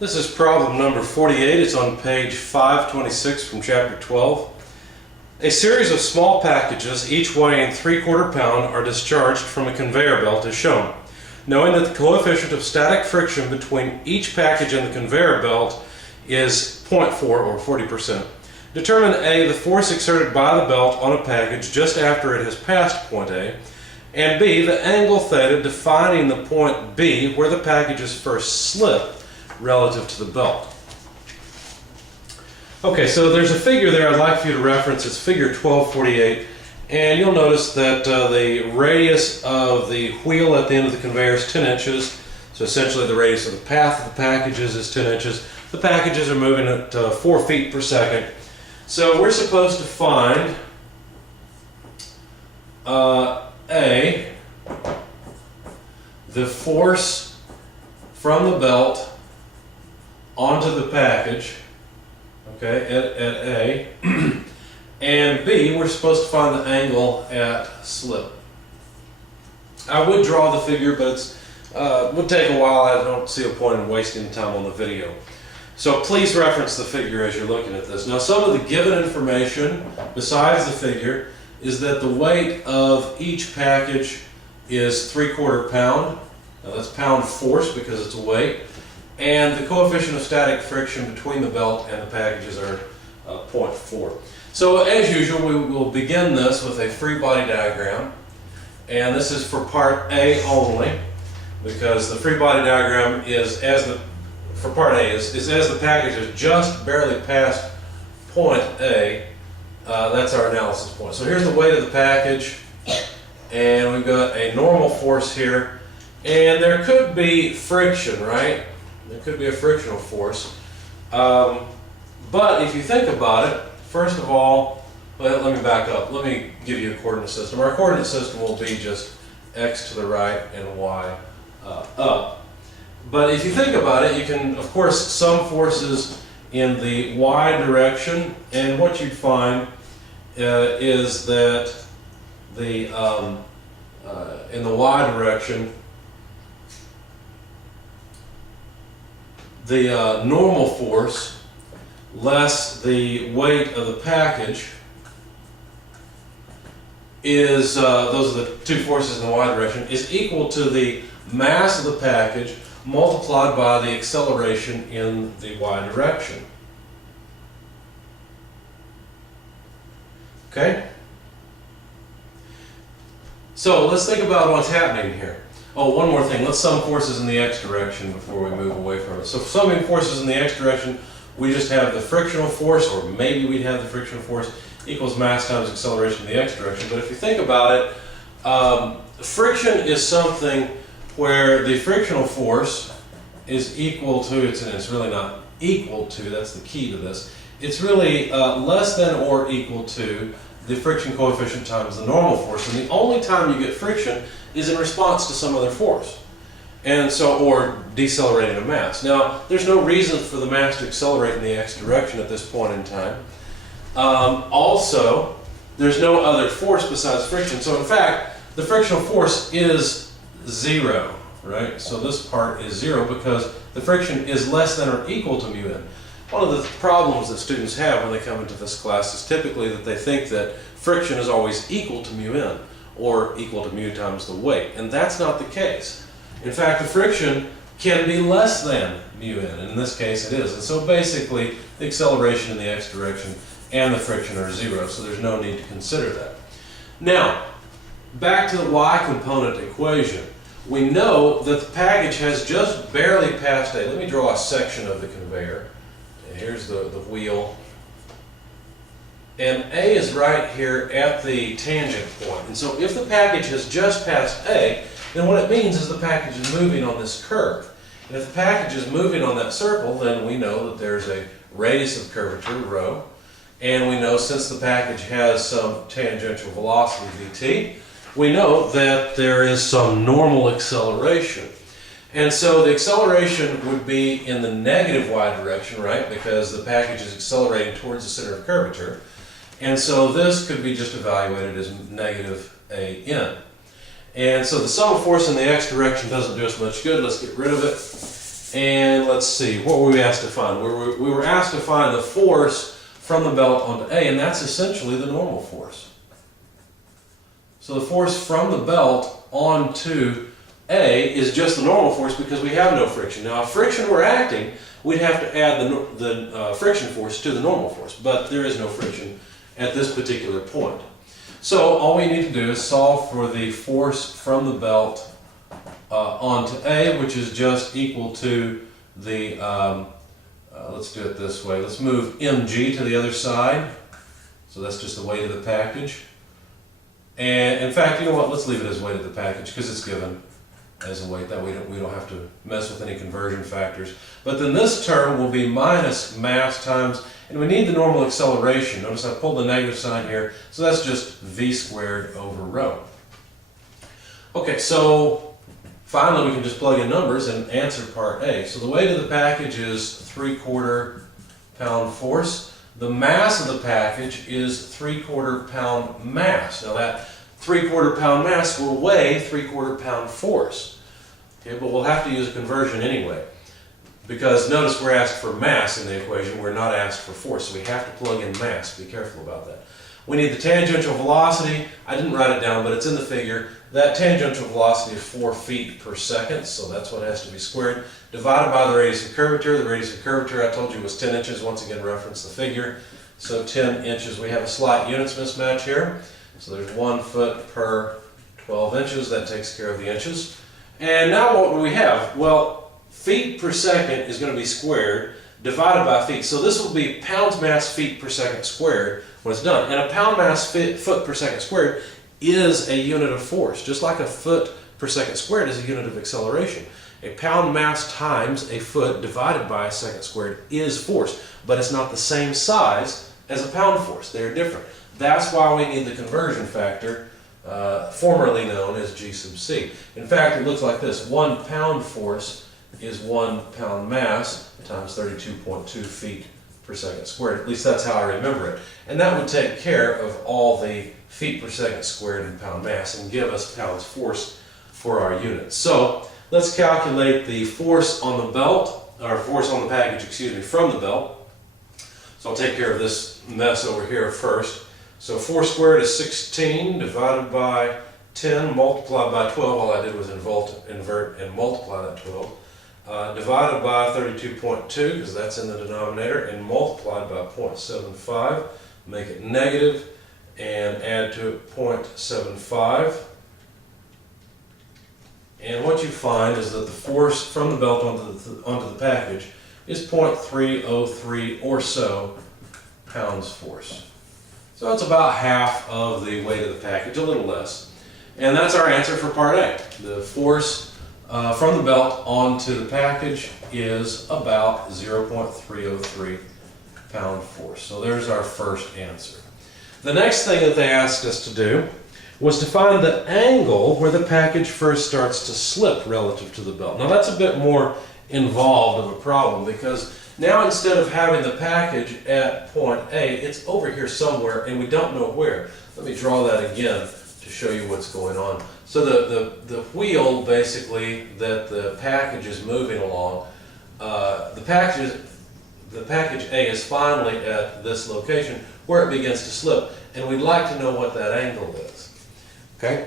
This is problem number 48. It's on page 526 from chapter 12. A series of small packages, each weighing 3/4 pound, are discharged from a conveyor belt as shown. Knowing that the coefficient of static friction between each package and the conveyor belt is 0.4 or 40%. Determine A, the force exerted by the belt on a package just after it has passed point A, and B, the angle theta defining the point B where the packages first slip relative to the belt. Okay, so there's a figure there I'd like for you to reference. It's figure 1248, and you'll notice that the radius of the wheel at the end of the conveyor is 10 inches. So essentially the radius of the path of the packages is 10 inches. The packages are moving at 4 feet per second. So we're supposed to find A, the force from the belt onto the package, okay, at A, and B, we're supposed to find the angle at slip. I would draw the figure, but it would take a while. I don't see a point in wasting time on the video. So please reference the figure as you're looking at this. Now, some of the given information besides the figure is that the weight of each package is 3/4 pound. Now that's pound force because it's a weight. And the coefficient of static friction between the belt and the packages are 0.4. So as usual, we will begin this with a free body diagram. And this is for part A only, because the free body diagram is for part A is as the package has just barely passed point A. That's our analysis point. So here's the weight of the package, and we've got a normal force here, and there could be friction, right? There could be a frictional force. But if you think about it, first of all, let me back up. Let me give you a coordinate system. Our coordinate system will be just x to the right and y up. But if you think about it, you can, of course, sum forces in the y direction, and what you'd find is that in the y direction, the normal force less the weight of the package is, those are the two forces in the y direction, is equal to the mass of the package multiplied by the acceleration in the y direction. Okay? So let's think about what's happening here. Oh, one more thing. Let's sum forces in the x direction before we move away from it. So summing forces in the x direction, we just have the frictional force, or maybe we'd have the frictional force, equals mass times acceleration in the x direction. But if you think about it, friction is something where the frictional force is equal to, it's really not equal to, that's the key to this, it's really less than or equal to the friction coefficient times the normal force. And the only time you get friction is in response to some other force, and so, or decelerating a mass. Now, there's no reason for the mass to accelerate in the x direction at this point in time. Also, there's no other force besides friction. So in fact, the frictional force is 0, right? So this part is 0 because the friction is less than or equal to mu n. One of the problems that students have when they come into this class is typically that they think that friction is always equal to mu n, or equal to mu times the weight, and that's not the case. In fact, the friction can be less than mu n, and in this case it is. And so basically, the acceleration in the x direction and the friction are 0, so there's no need to consider that. Now, back to the y component equation. We know that the package has just barely passed A. Let me draw a section of the conveyor. Here's the wheel. And A is right here at the tangent point. And so if the package has just passed A, then what it means is the package is moving on this curve. And if the package is moving on that circle, then we know that there's a radius of curvature, rho. And we know since the package has some tangential velocity, vt, we know that there is some normal acceleration. And so the acceleration would be in the negative y direction, right? Because the package is accelerating towards the center of curvature. And so this could be just evaluated as negative AN. And so the sum of force in the x direction doesn't do us much good. Let's get rid of it. And let's see, what were we asked to find? We were asked to find the force from the belt onto A, and that's essentially the normal force. So the force from the belt onto A is just the normal force because we have no friction. Now, if friction were acting, we'd have to add the friction force to the normal force, but there is no friction at this particular point. So all we need to do is solve for the force from the belt onto A, which is just equal to the, let's do it this way. Let's move mg to the other side. So that's just the weight of the package. And in fact, you know what? Let's leave it as weight of the package because it's given as a weight. That we don't have to mess with any conversion factors. But then this term will be minus mass times, and we need the normal acceleration. Notice I pulled the negative sign here, so that's just v squared over rho. Okay, so finally we can just plug in numbers and answer part A. So the weight of the package is 3/4 pound force. The mass of the package is 3/4 pound mass. Now that 3/4 pound mass will weigh 3/4 pound force. Okay, but we'll have to use a conversion anyway. Because notice we're asked for mass in the equation, we're not asked for force, so we have to plug in mass. Be careful about that. We need the tangential velocity. I didn't write it down, but it's in the figure. That tangential velocity is 4 feet per second, so that's what has to be squared, divided by the radius of curvature. The radius of curvature, I told you, was 10 inches. Once again, reference the figure. So 10 inches. We have a slight units mismatch here. So there's 1 foot per 12 inches. That takes care of the inches. And now what do we have? Well, feet per second is going to be squared divided by feet. So this will be pounds mass feet per second squared when it's done. And a pound mass foot per second squared is a unit of force, just like a foot per second squared is a unit of acceleration. A pound mass times a foot divided by a second squared is force, but it's not the same size as a pound force. They're different. That's why we need the conversion factor, formerly known as G sub C. In fact, it looks like this. 1 pound force is 1 pound mass times 32.2 feet per second squared. At least that's how I remember it. And that would take care of all the feet per second squared in pound mass and give us pounds force for our units. So let's calculate the force on the belt, or force on the package, excuse me, from the belt. So I'll take care of this mess over here first. So 4 squared is 16 divided by 10 multiplied by 12. All I did was invert and multiply that 12. Divided by 32.2, because that's in the denominator, and multiplied by 0.75, make it negative, and add to it 0.75. And what you find is that the force from the belt onto the package is 0.303 or so pounds force. So that's about half of the weight of the package, a little less. And that's our answer for part A. The force from the belt onto the package is about 0.303 pound force. So there's our first answer. The next thing that they asked us to do was to find the angle where the package first starts to slip relative to the belt. Now that's a bit more involved of a problem because now instead of having the package at point A, it's over here somewhere and we don't know where. Let me draw that again to show you what's going on. So the wheel basically that the package is moving along, the package A is finally at this location where it begins to slip, and we'd like to know what that angle is. Okay?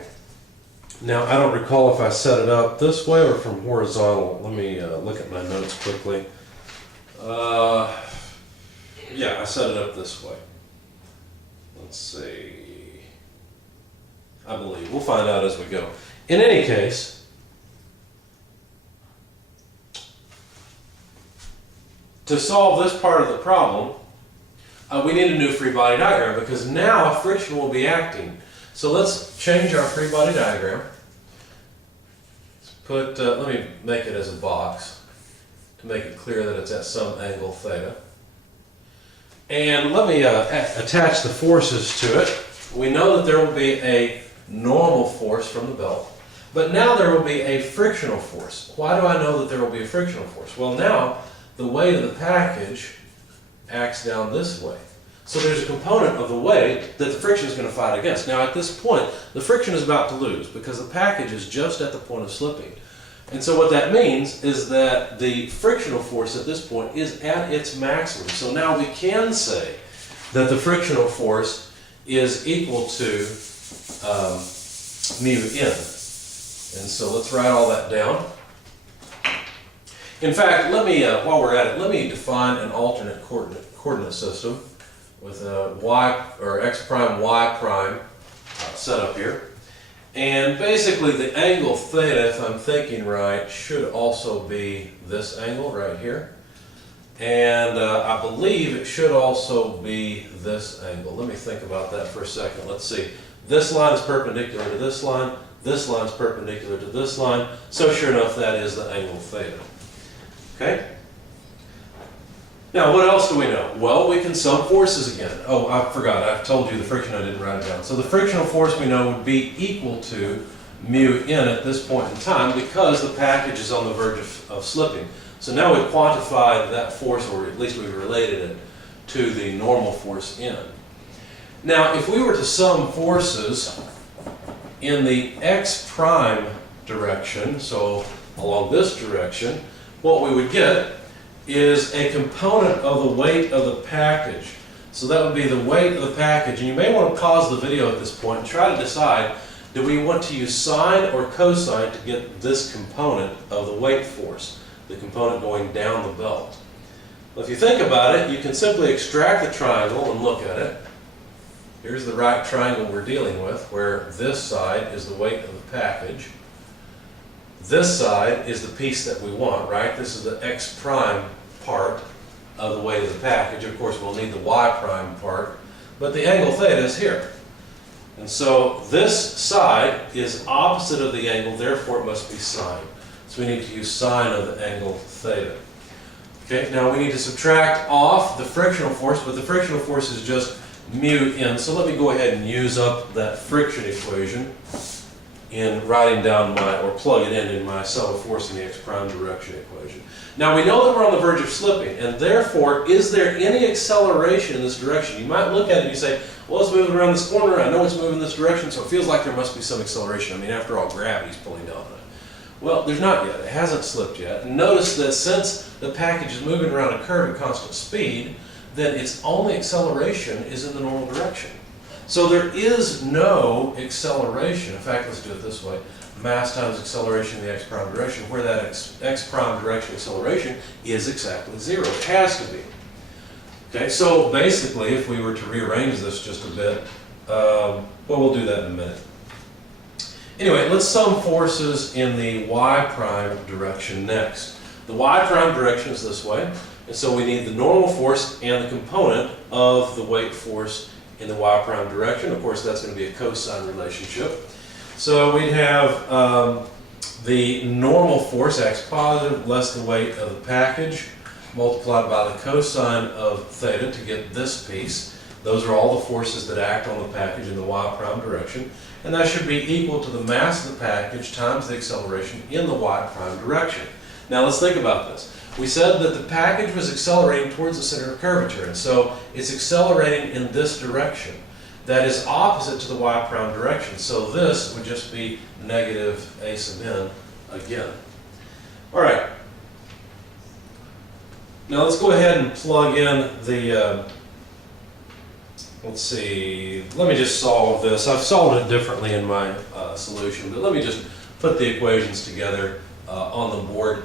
Now I don't recall if I set it up this way or from horizontal. Let me look at my notes quickly. Yeah, I set it up this way. Let's see. I believe. We'll find out as we go. In any case, to solve this part of the problem, we need a new free body diagram because now friction will be acting. So let's change our free body diagram. Let's let me make it as a box to make it clear that it's at some angle theta. And let me attach the forces to it. We know that there will be a normal force from the belt, but now there will be a frictional force. Why do I know that there will be a frictional force? Well, now the weight of the package acts down this way. So there's a component of the weight that the friction is going to fight against. Now at this point, the friction is about to lose because the package is just at the point of slipping. And so what that means is that the frictional force at this point is at its maximum. So now we can say that the frictional force is equal to mu n. And so let's write all that down. In fact, let me, while we're at it, let me define an alternate coordinate system with a y or x prime y prime set up here. And basically the angle theta, if I'm thinking right, should also be this angle right here. And I believe it should also be this angle. Let me think about that for a second. Let's see. This line is perpendicular to this line is perpendicular to this line. So sure enough, that is the angle theta. Okay? Now, what else do we know? Well, we can sum forces again. Oh, I forgot. I told you the friction. I didn't write it down. So the frictional force we know would be equal to mu n at this point in time because the package is on the verge of slipping. So now we've quantified that force, or at least we've related it to the normal force n. Now, if we were to sum forces in the x prime direction, so along this direction, what we would get is a component of the weight of the package. So that would be the weight of the package. And you may want to pause the video at this point and try to decide, do we want to use sine or cosine to get this component of the weight force, the component going down the belt? Well, if you think about it, you can simply extract the triangle and look at it. Here's the right triangle we're dealing with, where this side is the weight of the package. This side is the piece that we want, right? This is the x prime part of the weight of the package. Of course, we'll need the y prime part, but the angle theta is here. And so this side is opposite of the angle, therefore it must be sine. So we need to use sine of the angle theta. Okay, now we need to subtract off the frictional force, but the frictional force is just mu n. So let me go ahead and use up that friction equation in writing down my, or plug it in my sum of force in the x prime direction equation. Now we know that we're on the verge of slipping, and therefore, is there any acceleration in this direction? You might look at it and you say, well, it's moving around this corner, I know it's moving this direction, so it feels like there must be some acceleration. I mean, after all, gravity's pulling down on it. Well, there's not yet. It hasn't slipped yet. And notice that since the package is moving around a curve at constant speed, then its only acceleration is in the normal direction. So there is no acceleration. In fact, let's do it this way. Mass times acceleration in the x prime direction, where that x prime direction acceleration is exactly zero. It has to be. Okay, so basically, if we were to rearrange this just a bit, well, we'll do that in a minute. Anyway, let's sum forces in the y prime direction next. The y prime direction is this way, and so we need the normal force and the component of the weight force in the y prime direction. Of course, that's going to be a cosine relationship. So we'd have the normal force, x positive, less the weight of the package, multiplied by the cosine of theta to get this piece. Those are all the forces that act on the package in the y prime direction. And that should be equal to the mass of the package times the acceleration in the y prime direction. Now let's think about this. We said that the package was accelerating towards the center of curvature, and so it's accelerating in this direction. That is opposite to the y prime direction, so this would just be negative a sub n again. All right. Now let's go ahead and plug in the, let's see, let me just solve this. I've solved it differently in my solution, but let me just put the equations together on the board.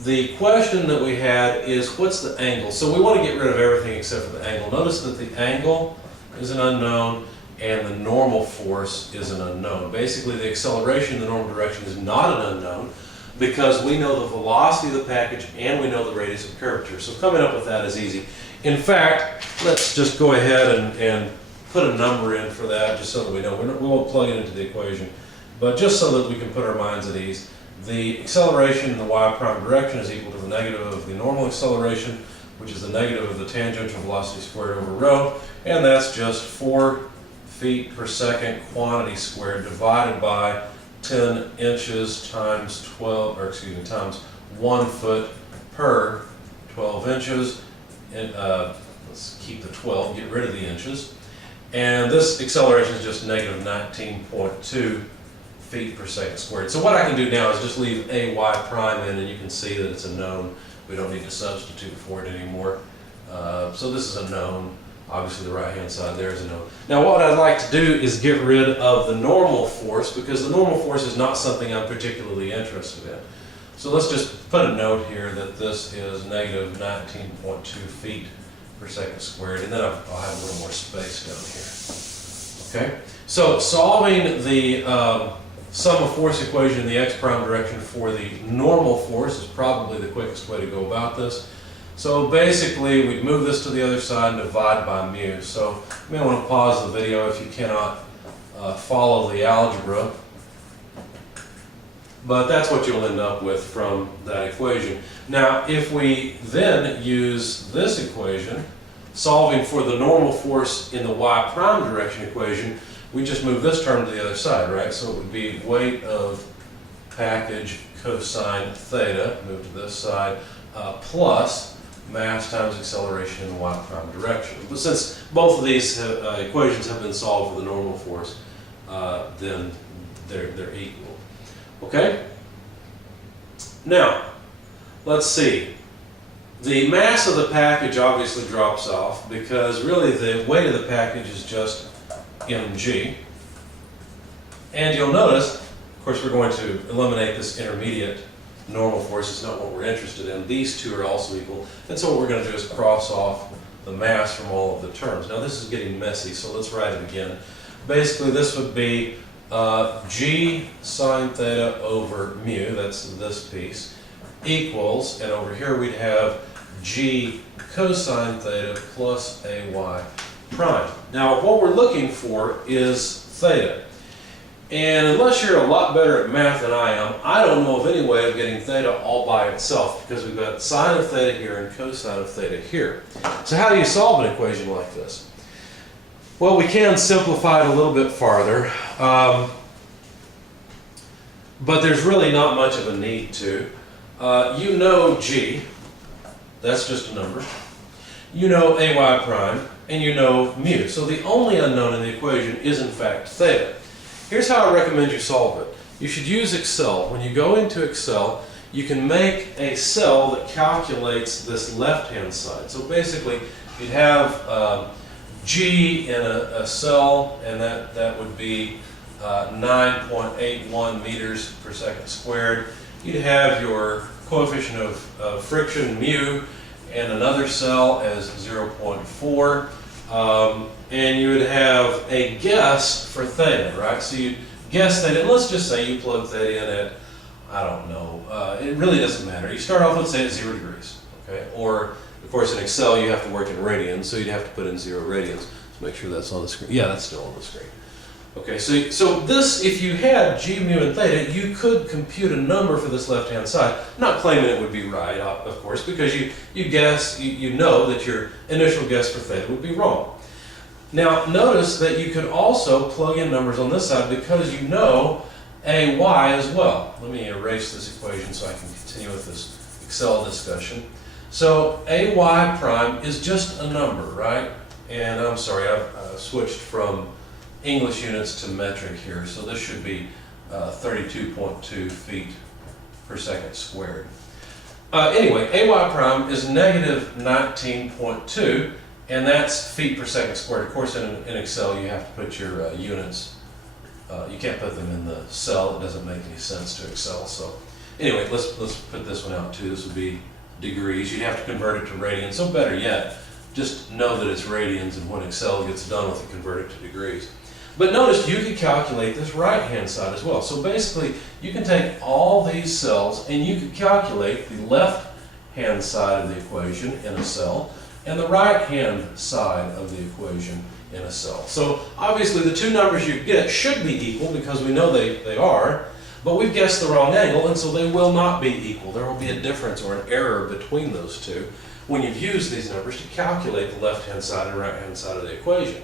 The question that we had is, what's the angle? So we want to get rid of everything except for the angle. Notice that the angle is an unknown and the normal force is an unknown. Basically, the acceleration in the normal direction is not an unknown because we know the velocity of the package and we know the radius of curvature. So coming up with that is easy. In fact, let's just go ahead and put a number in for that just so that we know. We won't plug it into the equation, but just so that we can put our minds at ease. The acceleration in the y prime direction is equal to the negative of the normal acceleration, which is the negative of the tangential velocity squared over rho, and that's just 4 feet per second quantity squared divided by 10 inches times 12, or excuse me, times 1 foot per 12 inches. And, let's keep the 12, get rid of the inches. And this acceleration is just negative 19.2 feet per second squared. So what I can do now is just leave AY prime in, and you can see that it's a known. We don't need to substitute for it anymore. So this is a known. Obviously the right-hand side there is a known. Now what I'd like to do is get rid of the normal force, because the normal force is not something I'm particularly interested in. So let's just put a note here that this is negative 19.2 feet per second squared, and then I'll have a little more space down here. Okay, so solving the sum of force equation in the x prime direction for the normal force is probably the quickest way to go about this. So basically we'd move this to the other side and divide by mu. So you may want to pause the video if you cannot follow the algebra. But that's what you'll end up with from that equation. Now, if we then use this equation, solving for the normal force in the y prime direction equation, we just move this term to the other side, right? So it would be weight of package cosine theta, move to this side, plus mass times acceleration in the y prime direction. But since both of these equations have been solved for the normal force, then they're equal. Okay? Now, let's see. The mass of the package obviously drops off because really the weight of the package is just mg. And you'll notice, of course, we're going to eliminate this intermediate normal force. It's not what we're interested in. These two are also equal. And so what we're going to do is cross off the mass from all of the terms. Now this is getting messy, so let's write it again. Basically, this would be g sine theta over mu, that's this piece, equals, and over here we'd have g cosine theta plus ay prime. Now what we're looking for is theta. And unless you're a lot better at math than I am, I don't know of any way of getting theta all by itself, because we've got sine of theta here and cosine of theta here. So how do you solve an equation like this? Well, we can simplify it a little bit farther, but there's really not much of a need to. You know g, that's just a number. You know ay prime, and you know mu. So the only unknown in the equation is in fact theta. Here's how I recommend you solve it. You should use Excel. When you go into Excel, you can make a cell that calculates this left-hand side. So basically, you'd have G in a cell, and that would be 9.81 meters per second squared. You'd have your coefficient of friction, mu, in another cell as 0.4. And you would have a guess for theta, right? So you guess theta, and let's just say you plug theta in at, I don't know, it really doesn't matter. You start off, let's say, at 0 degrees, okay? Or, of course, in Excel, you have to work in radians, so you'd have to put in 0 radians. So make sure that's on the screen. Yeah, that's still on the screen. Okay, so this, if you had g, mu, and theta, you could compute a number for this left-hand side. I'm not claiming it would be right, of course, because you know that your initial guess for theta would be wrong. Now, notice that you could also plug in numbers on this side because you know ay as well. Let me erase this equation so I can continue with this Excel discussion. So ay prime is just a number, right? And I'm sorry, I've switched from English units to metric here, so this should be 32.2 feet per second squared. Anyway, ay prime is negative 19.2, and that's feet per second squared. Of course, in Excel, you have to put your units. You can't put them in the cell. It doesn't make any sense to Excel. So anyway, let's put this one out too. This would be degrees. You'd have to convert it to radians. So better yet, just know that it's radians, and when Excel gets done with it, convert it to degrees. But notice you could calculate this right-hand side as well. So basically, you can take all these cells and you could calculate the left-hand side of the equation in a cell and the right-hand side of the equation in a cell. So obviously the two numbers you get should be equal because we know they are, but we've guessed the wrong angle, and so they will not be equal. There will be a difference or an error between those two when you've used these numbers to calculate the left-hand side and right-hand side of the equation.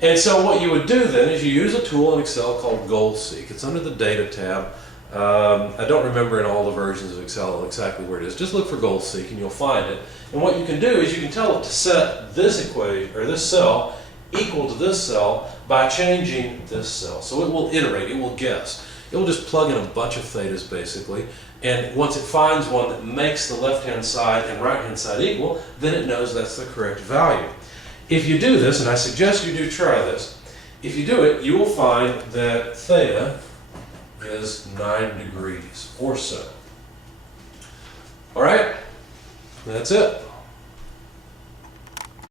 And so what you would do then is you use a tool in Excel called Goal Seek. It's under the Data tab. I don't remember in all the versions of Excel exactly where it is. Just look for Goal Seek and you'll find it. And what you can do is you can tell it to set this equation or this cell equal to this cell by changing this cell. So it will iterate, it will guess. it will just plug in a bunch of thetas basically, and once it finds one that makes the left-hand side and right-hand side equal, then it knows that's the correct value. If you do this, and I suggest you do try this, if you do it, you will find that theta is 9 degrees or so. All right, that's it.